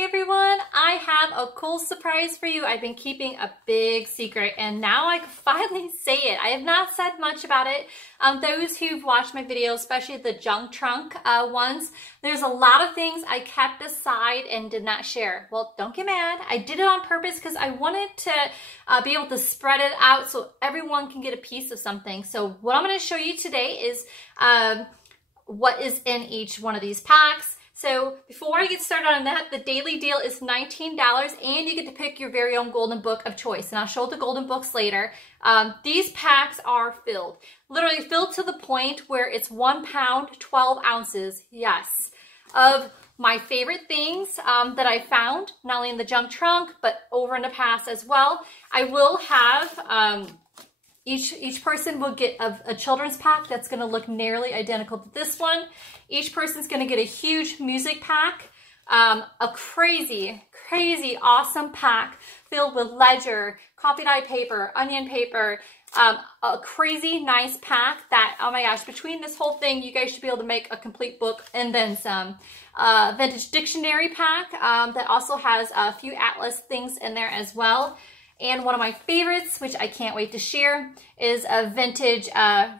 Hey everyone, I have a cool surprise for you. I've been keeping a big secret and now I can finally say it. I have not said much about it. Those who've watched my videos, especially the junk trunk ones, there's a lot of things I kept aside and did not share. Well, don't get mad. I did it on purpose because I wanted to be able to spread it out so everyone can get a piece of something. So what I'm going to show you today is what is in each one of these packs. So before I get started on that, the daily deal is $19 and you get to pick your very own golden book of choice. And I'll show the golden books later. These packs are filled, literally filled to the point where it's 1 pound, 12 ounces, yes, of my favorite things that I found, not only in the junk trunk, but over in the past as well. I will have, each person will get a children's pack that's going to look nearly identical to this one. Each person's going to get a huge music pack, a crazy, awesome pack filled with ledger, coffee dye paper, onion paper, a crazy nice pack that, oh my gosh, between this whole thing, you guys should be able to make a complete book and then some. Vintage dictionary pack that also has a few atlas things in there as well. And one of my favorites, which I can't wait to share, is a vintage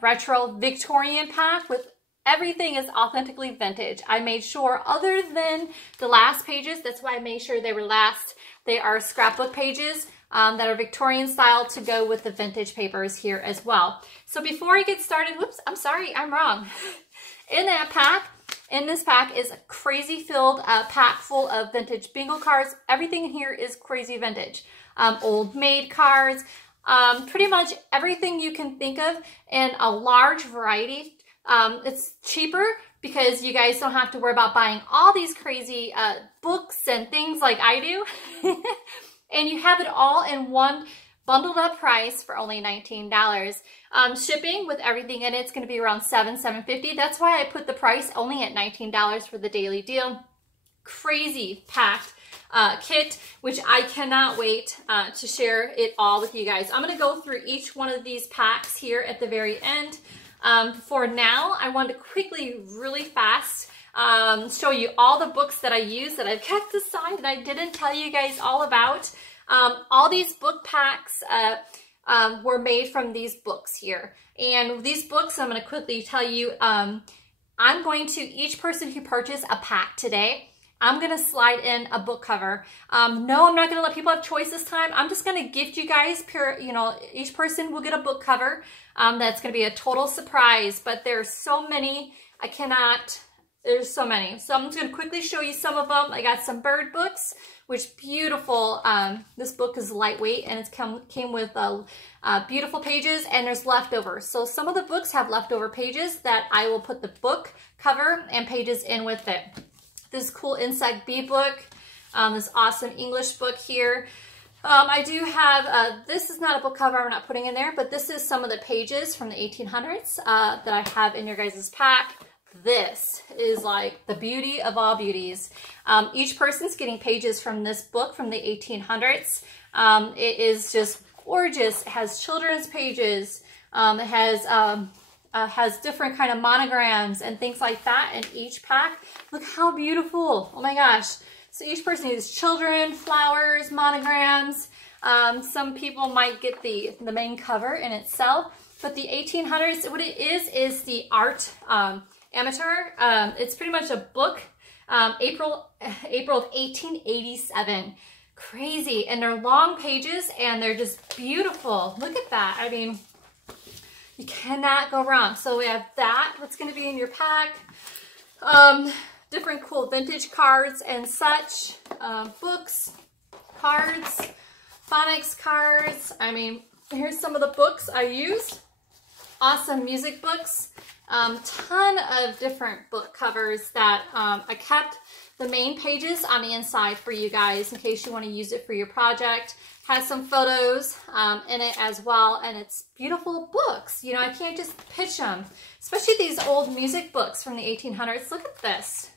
retro Victorian pack with everything is authentically vintage. I made sure, other than the last pages, that's why I made sure they were last. They are scrapbook pages that are Victorian style to go with the vintage papers here as well. So before I get started, whoops, I'm sorry, I'm wrong. In this pack is a crazy filled pack full of vintage bingo cards. Everything in here is crazy vintage. Old maid cards, pretty much everything you can think of in a large variety. It's cheaper because you guys don't have to worry about buying all these crazy books and things like I do. And you have it all in one bundled up price for only $19. Shipping with everything in it's going to be around $7.50. That's why I put the price only at $19 for the daily deal. Crazy packed kit, which I cannot wait to share it all with you guys. I'm going to go through each one of these packs here at the very end. For now, I want to quickly, really fast, show you all the books that I use that I've kept aside and I didn't tell you guys all about. All these book packs were made from these books here. And these books, I'm going to quickly tell you, I'm going to, each person who purchased a pack today, I'm going to slide in a book cover. No, I'm not going to let people have choice this time. I'm just going to gift you guys, each person will get a book cover. That's going to be a total surprise, but there's so many, there's so many. So I'm just going to quickly show you some of them. I got some bird books, which beautiful. This book is lightweight and it's came with beautiful pages and there's leftovers. So some of the books have leftover pages that I will put the book cover and pages in with it. This cool insect bee book, this awesome English book here. I do have, this is not a book cover I'm not putting in there, but this is some of the pages from the 1800s that I have in your guys' pack. This is like the beauty of all beauties. Each person's getting pages from this book from the 1800s. It is just gorgeous. It has children's pages. It has different kind of monograms and things like that in each pack. Look how beautiful. Oh my gosh. So each person uses children, flowers, monograms. Some people might get the main cover in itself, but the 1800s, what it is the art amateur. It's pretty much a book, April of 1887. Crazy. And they're long pages and they're just beautiful. Look at that. I mean, you cannot go wrong. So we have that, what's going to be in your pack. Different cool vintage cards and such. Books, cards, phonics cards. I mean, here's some of the books I use. Awesome music books. Ton of different book covers that I kept the main pages on the inside for you guys in case you want to use it for your project. Has some photos in it as well, and it's beautiful books. You know, I can't just pitch them, especially these old music books from the 1800s. Look at this.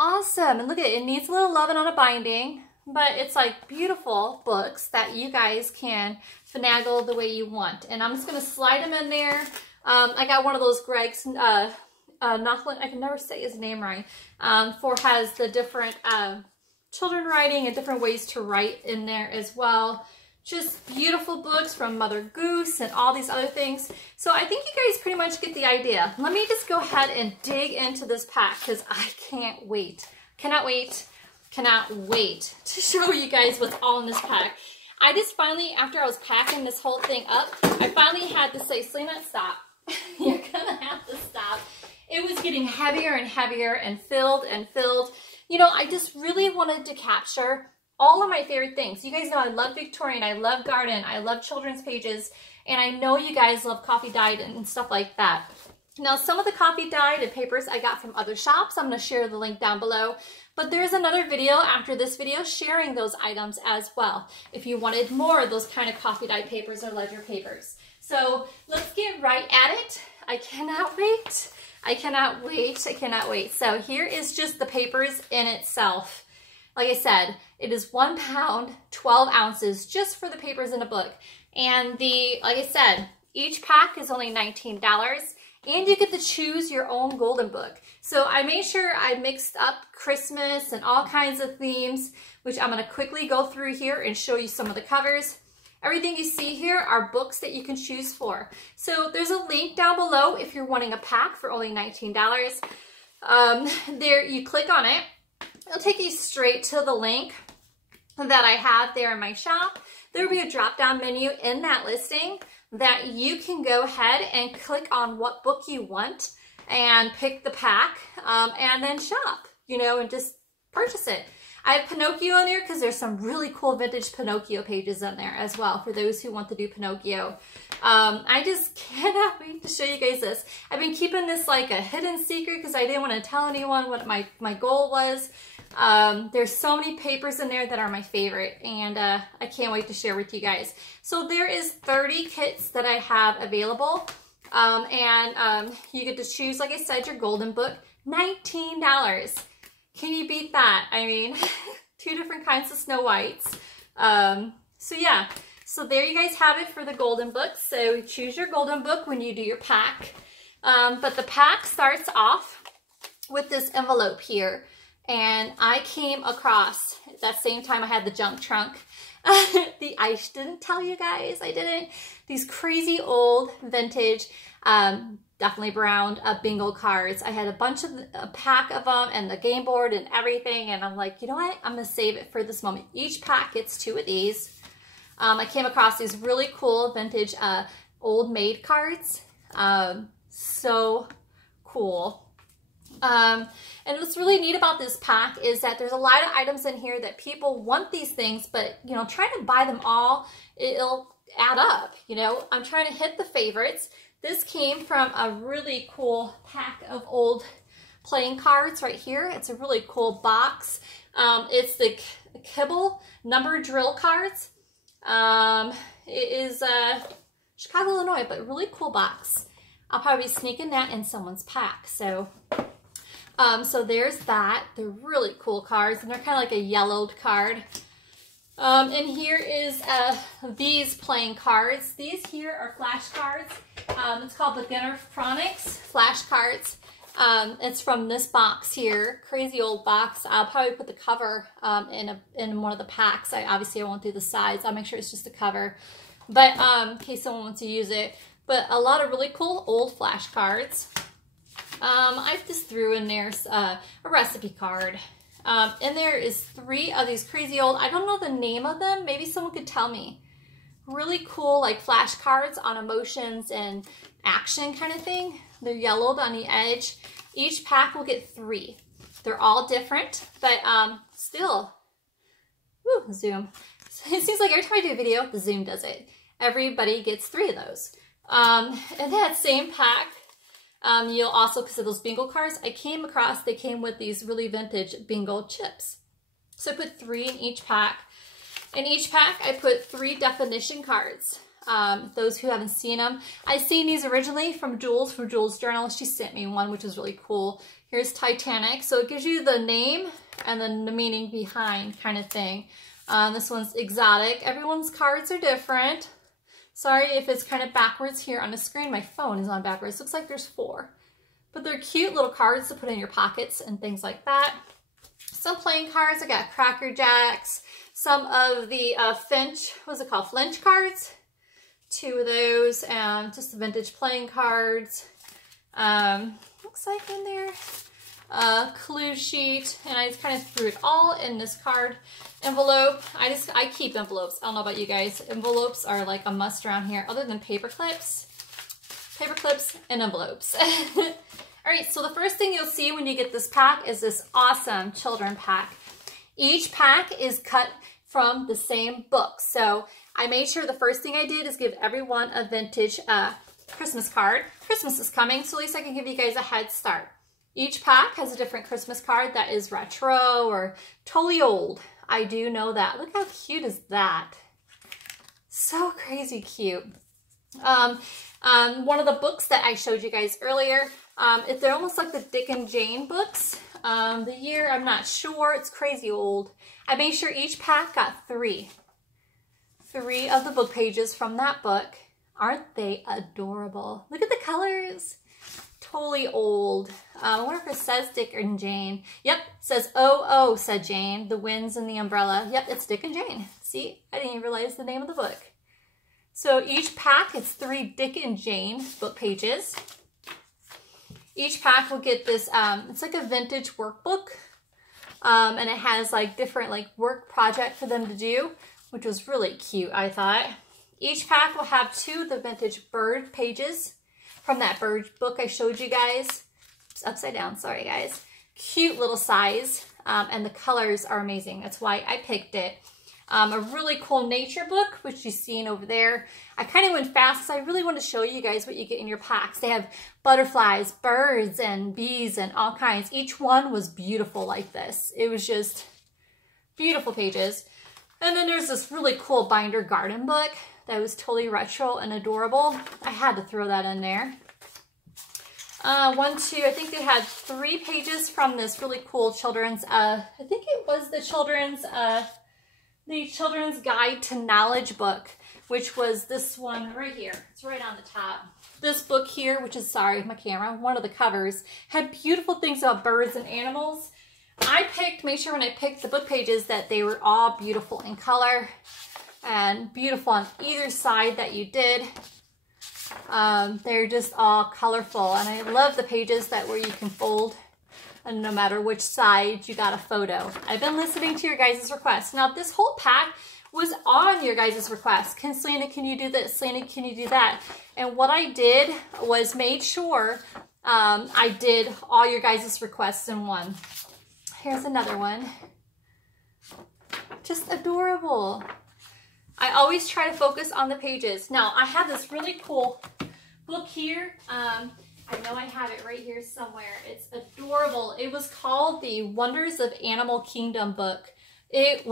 Awesome. And look at it. It needs a little loving on a binding, but it's like beautiful books that you guys can finagle the way you want. And I'm just going to slide them in there. I got one of those Greg's Nothlin, I can never say his name right, has the different children writing and different ways to write in there as well. Just beautiful books from Mother Goose and all these other things. So I think you guys pretty much get the idea. Let me just go ahead and dig into this pack because I can't wait. Cannot wait to show you guys what's all in this pack. I just finally, after I was packing this whole thing up, I finally had to say, Selena, stop. You're gonna have to stop. It was getting heavier and heavier and filled and filled. You know, I just really wanted to capture all of my favorite things. You guys know I love Victorian, I love garden, I love children's pages, and I know you guys love coffee dyed and stuff like that. Now, some of the coffee dyed and papers I got from other shops. I'm going to share the link down below. But there's another video after this video sharing those items as well, if you wanted more of those kind of coffee dyed papers or ledger papers. So let's get right at it. I cannot wait. I cannot wait. I cannot wait. So here is just the papers in itself. Like I said, it is 1 pound, 12 ounces just for the papers in a book. And like I said, each pack is only $19. And you get to choose your own golden book. So I made sure I mixed up Christmas and all kinds of themes, which I'm going to quickly go through here and show you some of the covers. Everything you see here are books that you can choose for. So there's a link down below if you're wanting a pack for only $19. There, you click on it. It'll take you straight to the link that I have there in my shop. There will be a drop-down menu in that listing that you can go ahead and click on what book you want and pick the pack and then shop, you know, and just purchase it. I have Pinocchio in there because there's some really cool vintage Pinocchio pages in there as well for those who want to do Pinocchio. I just cannot wait to show you guys this. I've been keeping this like a hidden secret because I didn't want to tell anyone what my goal was. There's so many papers in there that are my favorite, and I can't wait to share with you guys. So there is 30 kits that I have available, and you get to choose, like I said, your golden book, $19. Can you beat that? I mean, 2 different kinds of Snow Whites. So yeah, so there you guys have it for the golden book. So choose your golden book when you do your pack. But the pack starts off with this envelope here. And I came across, at that same time I had the junk trunk, I didn't tell you guys, I didn't, these crazy old vintage, definitely brown bingo cards. I had a pack of them and the game board and everything, and I'm like, you know what, I'm going to save it for this moment. Each pack gets 2 of these. I came across these really cool vintage old maid cards. So cool. And what's really neat about this pack is that there's a lot of items in here that people want these things, but, you know, trying to buy them all, it'll add up, you know. I'm trying to hit the favorites. This came from a really cool pack of old playing cards right here. It's a really cool box. It's the Kibble number drill cards. It is Chicago, Illinois, but really cool box. I'll probably be sneaking that in someone's pack. So there's that. They're really cool cards, and they're kind of like a yellowed card. And here is these playing cards. These here are flash cards. It's called Beginner Phonics flash cards. It's from this box here, crazy old box. I'll probably put the cover in one of the packs. Obviously I won't do the sides. I'll make sure it's just the cover, but in case someone wants to use it. But a lot of really cool old flash cards. I just threw in there a recipe card. And there is 3 of these crazy old, I don't know the name of them, maybe someone could tell me. Really cool like flash cards on emotions and action kind of thing. They're yellowed on the edge. Each pack will get 3. They're all different, but still, woo, zoom. It seems like every time I do a video, the zoom does it. Everybody gets 3 of those. In that same pack, you'll also, because of those bingo cards, I came across, they came with these really vintage bingo chips. So I put 3 in each pack. In each pack, I put 3 definition cards. Those who haven't seen them, I seen these originally from Jules Journal. She sent me one, which is really cool. Here's Titanic. So it gives you the name and then the meaning behind kind of thing. This one's exotic. Everyone's cards are different. Sorry if it's kind of backwards here on the screen. My phone is on backwards. Looks like there's 4. But they're cute little cards to put in your pockets and things like that. Some playing cards. I got Cracker Jacks. Some of the Finch, what's it called? Flinch cards. 2 of those. Just the vintage playing cards. Looks like in there. Clue sheet. And I just kind of threw it all in this card envelope. I keep envelopes. I don't know about you guys. Envelopes are like a must around here, other than paper clips. Paper clips and envelopes. All right, so the first thing you'll see when you get this pack is this awesome children pack. Each pack is cut from the same book. So I made sure the first thing I did is give everyone a vintage Christmas card. Christmas is coming, so at least I can give you guys a head start. Each pack has a different Christmas card that is retro or totally old. I do know that. Look how cute is that? So crazy cute. One of the books that I showed you guys earlier, they're almost like the Dick and Jane books. The year, I'm not sure. It's crazy old. I made sure each pack got 3 of the book pages from that book. Aren't they adorable? Look at the colors. Totally old. I wonder if it says Dick and Jane. Yep, it says, "Oh, oh," said Jane. The winds and the umbrella. Yep, it's Dick and Jane. See, I didn't even realize the name of the book. So each pack is 3 Dick and Jane book pages. Each pack will get this, it's like a vintage workbook. And it has like different like work project for them to do, which was really cute, I thought. Each pack will have 2 of the vintage bird pages from that bird book I showed you guys. It's upside down, sorry guys. Cute little size, and the colors are amazing. That's why I picked it. A really cool nature book, which you've seen over there. I kind of went fast because I really want to show you guys what you get in your packs. They have butterflies, birds, and bees, and all kinds. Each one was beautiful like this. It was just beautiful pages. And then there's this really cool binder garden book that was totally retro and adorable. I had to throw that in there. 1, 2, I think they had 3 pages from this really cool children's, I think it was the children's Guide to Knowledge book, which was this one right here. It's right on the top. This book here, which is, sorry, my camera, one of the covers, had beautiful things about birds and animals. Made sure when I picked the book pages that they were all beautiful in color and beautiful on either side that you did. They're just all colorful, and I love the pages where you can fold, and no matter which side you got a photo. I've been listening to your guys' requests. Now this whole pack was on your guys' requests. Selena, can you do this? Selena, can you do that? And what I did was made sure I did all your guys' requests in one. Here's another one. Just adorable. I always try to focus on the pages. Now, I have this really cool book here. I know I have it right here somewhere. It's adorable. It was called the Wonders of Animal Kingdom book. It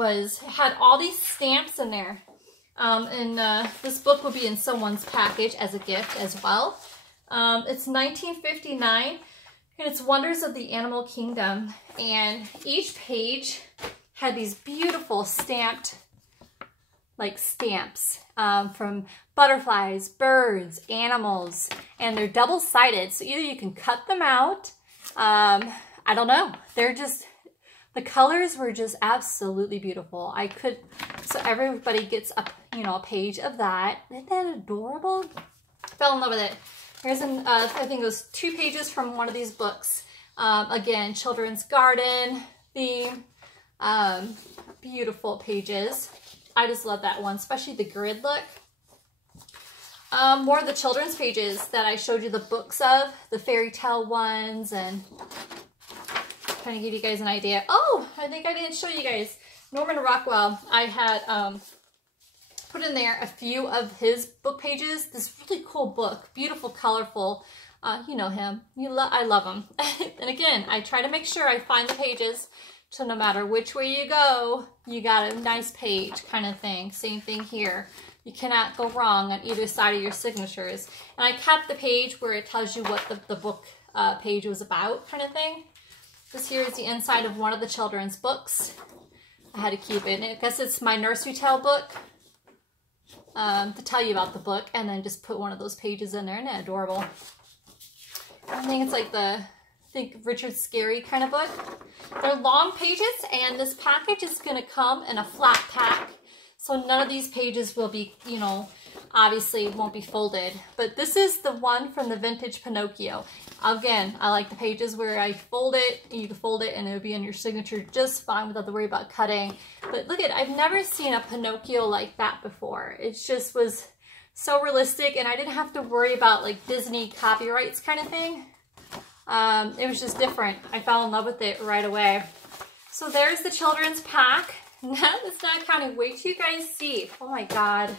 had all these stamps in there. This book will be in someone's package as a gift as well. It's 1959, and it's Wonders of the Animal Kingdom. And each page had these beautiful stamped stamps from butterflies, birds, animals, and they're double-sided. So either you can cut them out. I don't know. The colors were just absolutely beautiful. So everybody gets a page of that. Isn't that adorable? Fell in love with it. Here's I think it was 2 pages from one of these books. Again, children's garden theme. Beautiful pages. I just love that one, especially the grid look. More of the children's pages that I showed you the books of, the fairy tale ones, and trying to give you guys an idea. Oh, I think I didn't show you guys. Norman Rockwell, I had put in there a few of his book pages. This really cool book, beautiful, colorful. You know him. I love him. And again, I try to make sure I find the pages, so no matter which way you go, you got a nice page kind of thing. Same thing here. You cannot go wrong on either side of your signatures. And I kept the page where it tells you what the book page was about kind of thing. This here is the inside of one of the children's books. I had to keep it. I guess it's my nursery tale book to tell you about the book, and then just put one of those pages in there. Isn't that adorable? I think it's like the Richard Scarry kind of book. They're long pages, and this package is going to come in a flat pack. So none of these pages will be, you know, obviously won't be folded. But this is the one from the Vintage Pinocchio. Again, I like the pages where I fold it, and you can fold it and it'll be in your signature just fine without the worry about cutting. But look at, I've never seen a Pinocchio like that before. It just was so realistic, and I didn't have to worry about like Disney copyrights kind of thing. It was just different. I fell in love with it right away. So there's the children's pack. That's not counting. Wait till you guys see. Oh my God.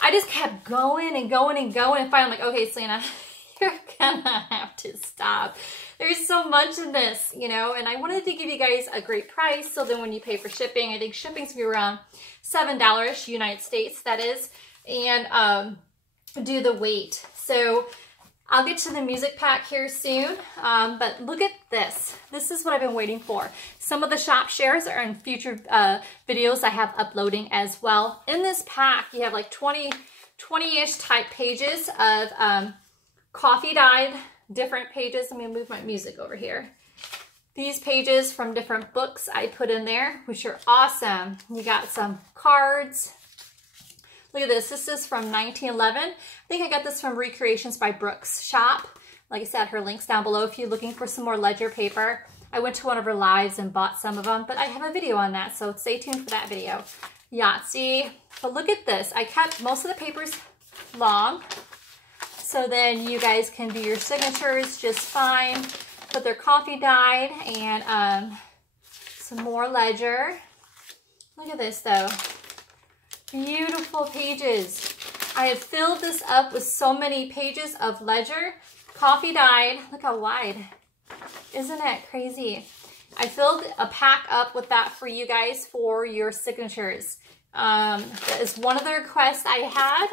I just kept going and going and going, and finally I'm like, okay, Selena, you're gonna have to stop. There's so much in this, you know, and I wanted to give you guys a great price. So then when you pay for shipping, I think shipping's gonna be around $7, United States, that is, and do the weight. So I'll get to the music pack here soon, but look at this. This is what I've been waiting for. Some of the shop shares are in future videos I have uploading as well. In this pack, you have like 20-ish type pages of coffee dyed, different pages. Let me move my music over here. These pages from different books I put in there, which are awesome. You got some cards. Look at this. This is from 1911. I think I got this from Recreations by Brooke's shop. Like I said, her link's down below if you're looking for some more ledger paper. I went to one of her lives and bought some of them, but I have a video on that, so stay tuned for that video. Yahtzee. But look at this. I kept most of the papers long, so then you guys can do your signatures just fine. But they're coffee dyed, and some more ledger. Look at this though. Beautiful pages. I have filled this up with so many pages of ledger, coffee dyed. Look how wide. Isn't that crazy? I filled a pack up with that for you guys for your signatures. That is one of the requests I had.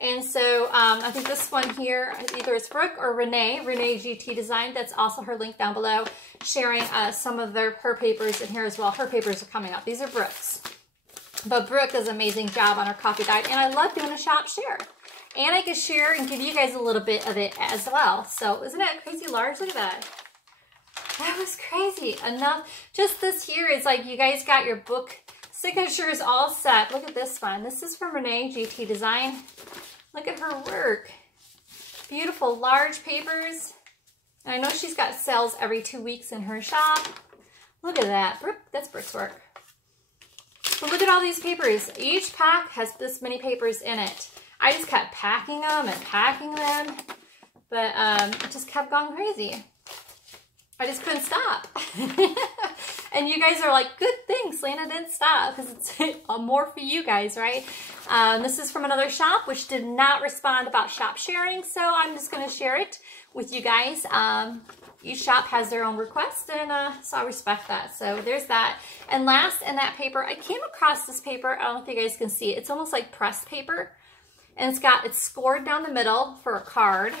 And so I think this one here, either it's Brooke or Renee GT Designs. That's also her link down below, sharing some of her papers in here as well. Her papers are coming up. These are Brooke's. But Brooke does an amazing job on her coffee dyed, and I love doing a shop share. And I can share and give you guys a little bit of it as well. So isn't that crazy large? Look at that. That was crazy. Enough. Just this here is like you guys got your book signatures all set. Look at this one. This is from Renee GT Design. Look at her work. Beautiful large papers. And I know she's got sales every 2 weeks in her shop. Look at that. Brooke, that's Brooke's work. But look at all these papers. Each pack has this many papers in it. I just kept packing them and packing them, but it just kept going crazy. I just couldn't stop. And you guys are like, good thing Selena didn't stop, because it's more for you guys, right? This is from another shop, which did not respond about shop sharing, so I'm just going to share it with you guys. Each shop has their own request, and so I respect that. So there's that. And last in that paper, I came across this paper. I don't know if you guys can see it. It's almost like pressed paper, and it's scored down the middle for a card.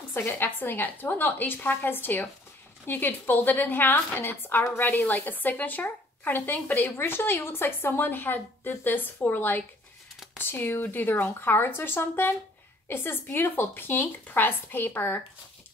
Looks like I accidentally got, well, no, each pack has two. You could fold it in half, and it's already like a signature kind of thing. But it originally looks like someone did this for like to do their own cards or something. It's this beautiful pink pressed paper.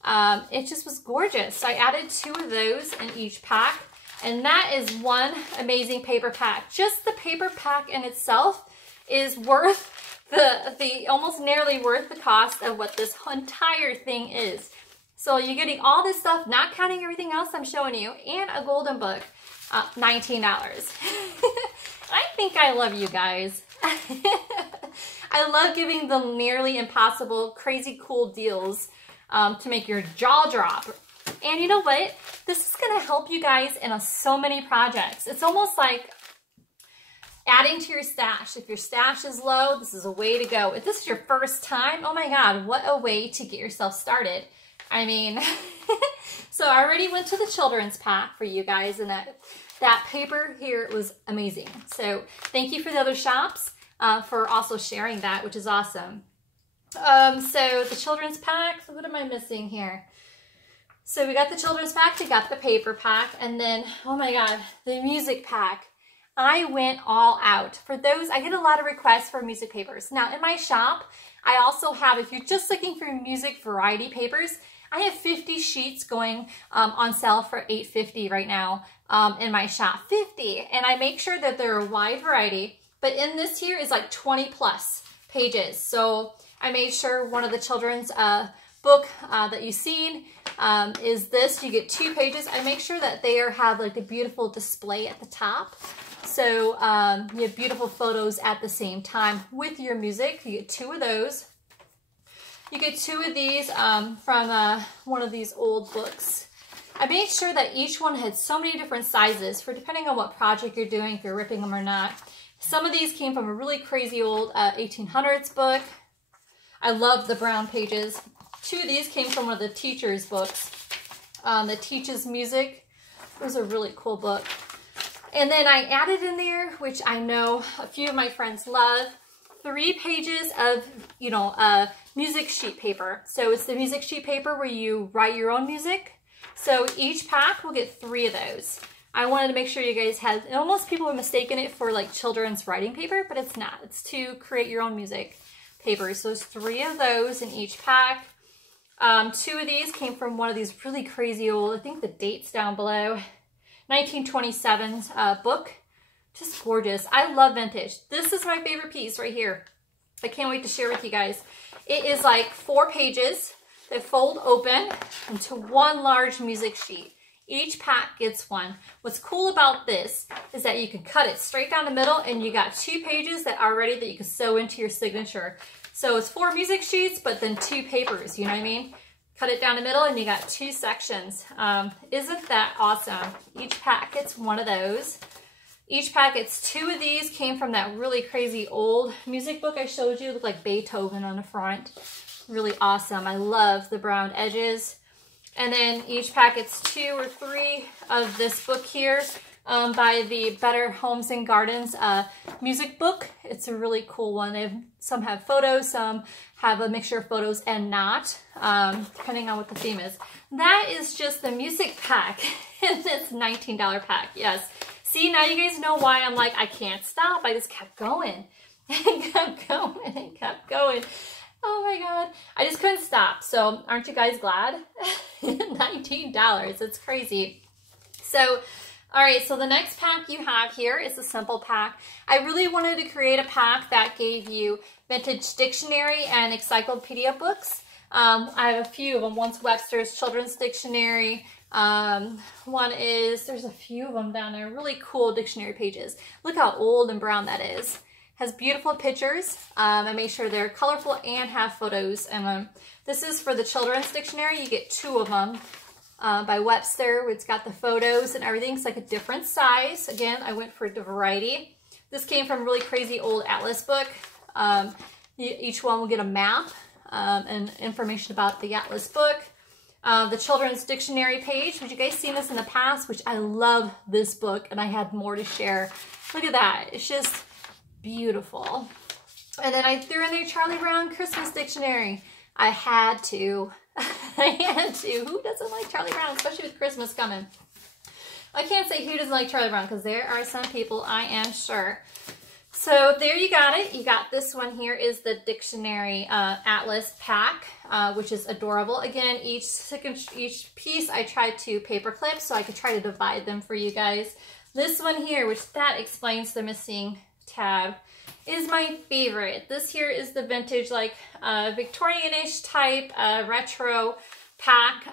It just was gorgeous. So I added 2 of those in each pack, and that is one amazing paper pack. Just the paper pack in itself is worth the almost nearly worth the cost of what this entire thing is. So you're getting all this stuff, not counting everything else I'm showing you, and a golden book, $19. I think I love you guys. I love giving the nearly impossible, crazy cool deals to make your jaw drop. And you know what? This is going to help you guys in so many projects. It's almost like adding to your stash. If your stash is low, this is a way to go. If this is your first time, oh my God, what a way to get yourself started. I mean, so I already went to the children's pack for you guys, and that paper here was amazing. So thank you for the other shops for also sharing that, which is awesome. So the children's pack, so what am I missing here? So we got the children's pack, we got the paper pack, and then, oh my God, the music pack. I went all out. For those, I get a lot of requests for music papers. Now in my shop, I also have, if you're just looking for music variety papers, I have 50 sheets going on sale for $8.50 right now in my shop. 50, and I make sure that they're a wide variety. But in this here is like 20 plus pages. So I made sure one of the children's book that you've seen is this. You get 2 pages. I make sure that they have like a beautiful display at the top. So you have beautiful photos at the same time with your music. You get 2 of those. You get 2 of these from one of these old books. I made sure that each one had so many different sizes for depending on what project you're doing, if you're ripping them or not. Some of these came from a really crazy old 1800s book. I love the brown pages. 2 of these came from one of the teacher's books that teaches music. It was a really cool book. And then I added in there, which I know a few of my friends love, 3 pages of, you know, music sheet paper. So it's the music sheet paper where you write your own music. So each pack will get 3 of those. I wanted to make sure you guys had, and almost people have mistaken it for like children's writing paper, but it's not. It's to create your own music paper. So there's 3 of those in each pack. 2 of these came from one of these really crazy old, I think the date's down below, 1927's book. Just gorgeous. I love vintage. This is my favorite piece right here. I can't wait to share with you guys. It is like 4 pages that fold open into one large music sheet. Each pack gets 1. What's cool about this is that you can cut it straight down the middle and you got 2 pages that are ready that you can sew into your signature. So it's 4 music sheets, but then 2 papers, you know what I mean? Cut it down the middle and you got 2 sections. Isn't that awesome? Each pack gets 1 of those. Each pack gets 2 of these. Came from that really crazy old music book I showed you. It looked like Beethoven on the front. Really awesome. I love the brown edges. And then each pack gets 2 or 3 of this book here by the Better Homes and Gardens music book. It's a really cool one. Some have photos, some have a mixture of photos and not, depending on what the theme is. That is just the music pack in this $19 pack. Yes. See, now you guys know why I'm like, I can't stop. I just kept going and kept going and kept going. Oh my God, I just couldn't stop. So aren't you guys glad? $19, it's crazy. So, all right, so the next pack you have here is a simple pack. I really wanted to create a pack that gave you vintage dictionary and encyclopedia books. I have a few of them. One's Webster's Children's Dictionary. One is, there's a few of them down there, really cool dictionary pages. Look how old and brown that is. Has beautiful pictures. I made sure they're colorful and have photos in them. This is for the children's dictionary. You get 2 of them by Webster. It's got the photos and everything. It's like a different size. Again, I went for the variety. This came from a really crazy old atlas book. Each one will get a map and information about the atlas book. The children's dictionary page. Have you guys seen this in the past? Which I love this book and I had more to share. Look at that. It's just beautiful. And then I threw in there Charlie Brown Christmas Dictionary. I had to. I had to. Who doesn't like Charlie Brown, especially with Christmas coming? I can't say who doesn't like Charlie Brown because there are some people, I am sure. So there you got it. You got this one here is the dictionary atlas pack, which is adorable. Again, each piece I tried to paper clip so I could try to divide them for you guys. This one here, which that explains the missing tab, is my favorite. This here is the vintage, like Victorian-ish type retro pack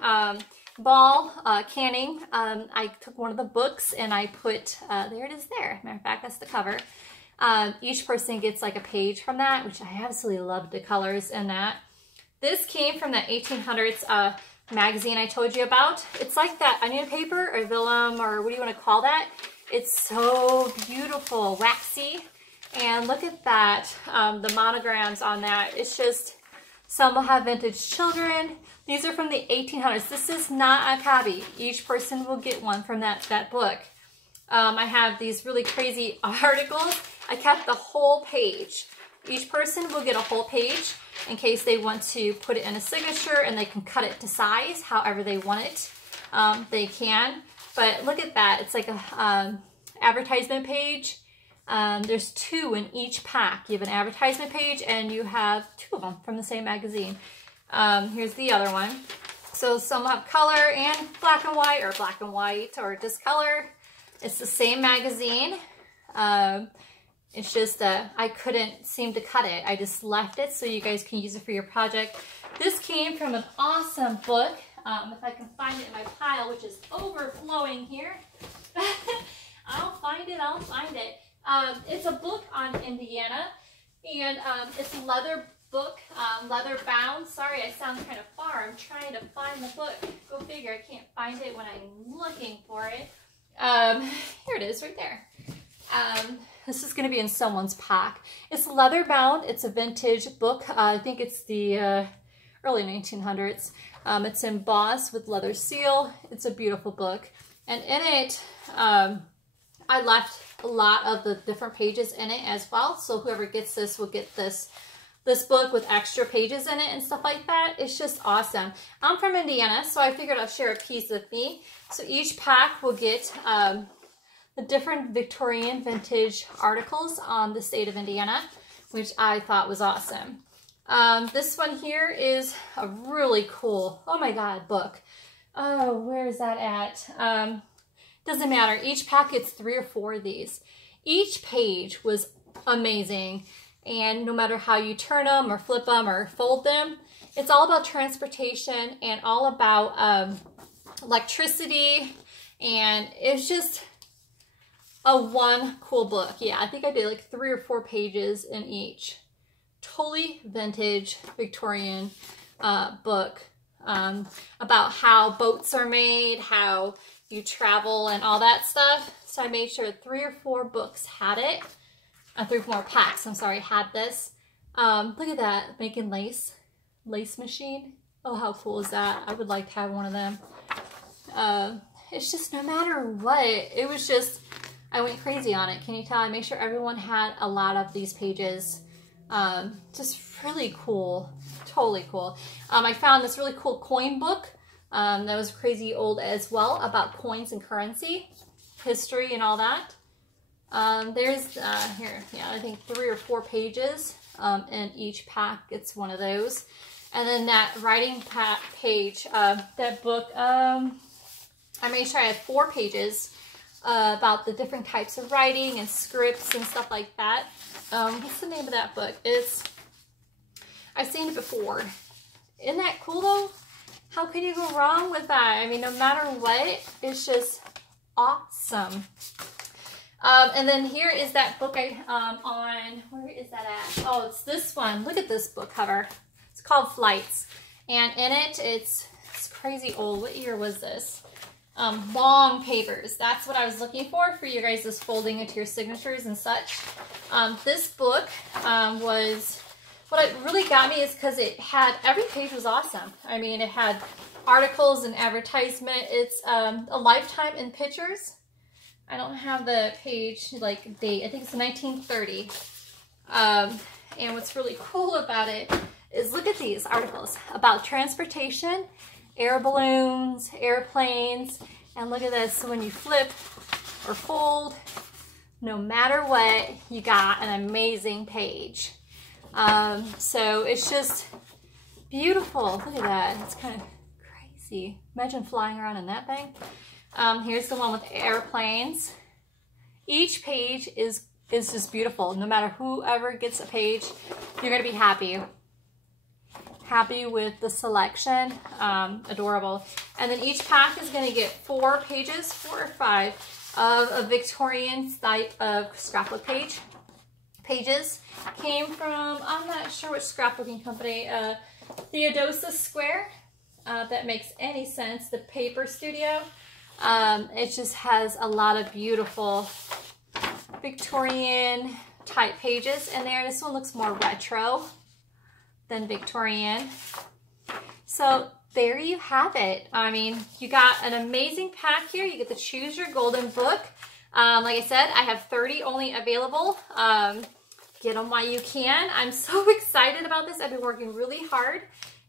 ball canning. I took one of the books and I put, there it is there. Matter of fact, that's the cover. Each person gets like a page from that, which I absolutely love the colors in that. This came from that 1800s magazine I told you about. It's like that onion paper or vellum or what do you want to call that? It's so beautiful, waxy. And look at that, the monograms on that. It's just, some will have vintage children. These are from the 1800s. This is not a copy. Each person will get one from that book. I have these really crazy articles. I kept the whole page. Each person will get a whole page in case they want to put it in a signature and they can cut it to size however they want it. They can. But look at that. It's like a advertisement page. There's 2 in each pack. You have an advertisement page and you have 2 of them from the same magazine. Here's the other one. So some have color and black and white, or just color. It's the same magazine. It's just I couldn't seem to cut it. I just left it so you guys can use it for your project. This came from an awesome book. If I can find it in my pile, which is overflowing here. I'll find it. It's a book on Indiana, and it's a leather book, leather bound. Sorry, I sound kind of far. I'm trying to find the book. Go figure, I can't find it when I'm looking for it. Here it is right there. This is going to be in someone's pack. It's leather bound. It's a vintage book. I think it's the early 1900s. It's embossed with leather seal. It's a beautiful book. And in it, I left a lot of the different pages in it as well. So whoever gets this will get this book with extra pages in it and stuff like that. It's just awesome. I'm from Indiana, so I figured I'll share a piece of me. So each pack will get the different Victorian vintage articles on the state of Indiana, which I thought was awesome. This one here is a really cool, oh my God, book. Oh, where is that at? Doesn't matter. Each pack gets 3 or 4 of these. Each page was amazing. And no matter how you turn them or flip them or fold them, it's all about transportation and all about electricity. And it's just one cool book. Yeah, I think I did like 3 or 4 pages in each. Totally vintage Victorian book about how boats are made, how you travel and all that stuff. So I made sure 3 or 4 books had it. 3 or 4 packs, I'm sorry, had this. Look at that, making lace machine. Oh, how cool is that? I would like to have one of them. It's just no matter what, it was just, I went crazy on it. Can you tell? I made sure everyone had a lot of these pages. Just really cool, totally cool. I found this really cool coin book that was crazy old as well, about coins and currency, history and all that. There's here, yeah, I think 3 or 4 pages in each pack. It's one of those. And then that writing page, that book, I made sure I had 4 pages about the different types of writing and scripts and stuff like that. What's the name of that book? I've seen it before. Isn't that cool though? How could you go wrong with that? I mean, no matter what, it's just awesome. And then here is that book on, where is that at? Oh, it's this one. Look at this book cover. It's called Flights. And in it, it's crazy old. What year was this? Long papers. That's what I was looking for you guys, just folding into your signatures and such. This book was, what it really got me is because it had, every page was awesome. I mean, it had articles and advertisement. It's a lifetime in pictures. I don't have the page, like, date. I think it's 1930. And what's really cool about it is, look at these articles about transportation, air balloons, airplanes, and look at this. So when you flip or fold, no matter what, you got an amazing page. So it's just beautiful. Look at that. It's kind of crazy. Imagine flying around in that thing. Here's the one with airplanes. Each page is just beautiful. No matter whoever gets a page, you're going to be happy. Happy with the selection. Adorable. And then each pack is going to get 4 pages, 4 or 5, of a Victorian type of scrapbook pages. Came from, I'm not sure which scrapbooking company, Theodosia Square. That makes any sense. The Paper Studio. It just has a lot of beautiful Victorian type pages in there. This one looks more retro than Victorian. So there you have it. I mean, you got an amazing pack here. You get to choose your golden book. Like I said, I have 30 only available. Get them while you can. I'm so excited about this. I've been working really hard.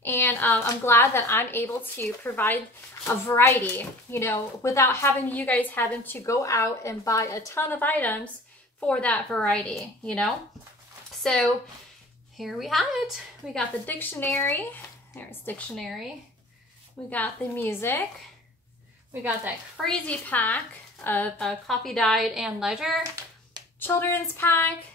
And I'm glad that I'm able to provide a variety, you know, without having you guys having to go out and buy a ton of items for that variety, you know. So here we have it. We got the dictionary. There's dictionary. We got the music. We got that crazy pack of Coffee, Dyed, and Ledger. Children's pack.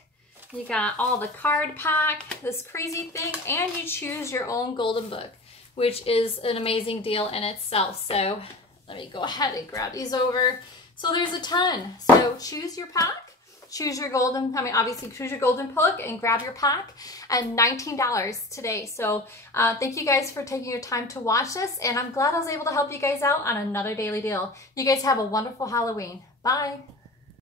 You got all the card pack, this crazy thing, and you choose your own golden book, which is an amazing deal in itself. So let me go ahead and grab these over. So there's a ton. So choose your pack, choose your golden, obviously choose your golden book and grab your pack, and $19 today. So thank you guys for taking your time to watch this, and I'm glad I was able to help you guys out on another daily deal. You guys have a wonderful Halloween. Bye.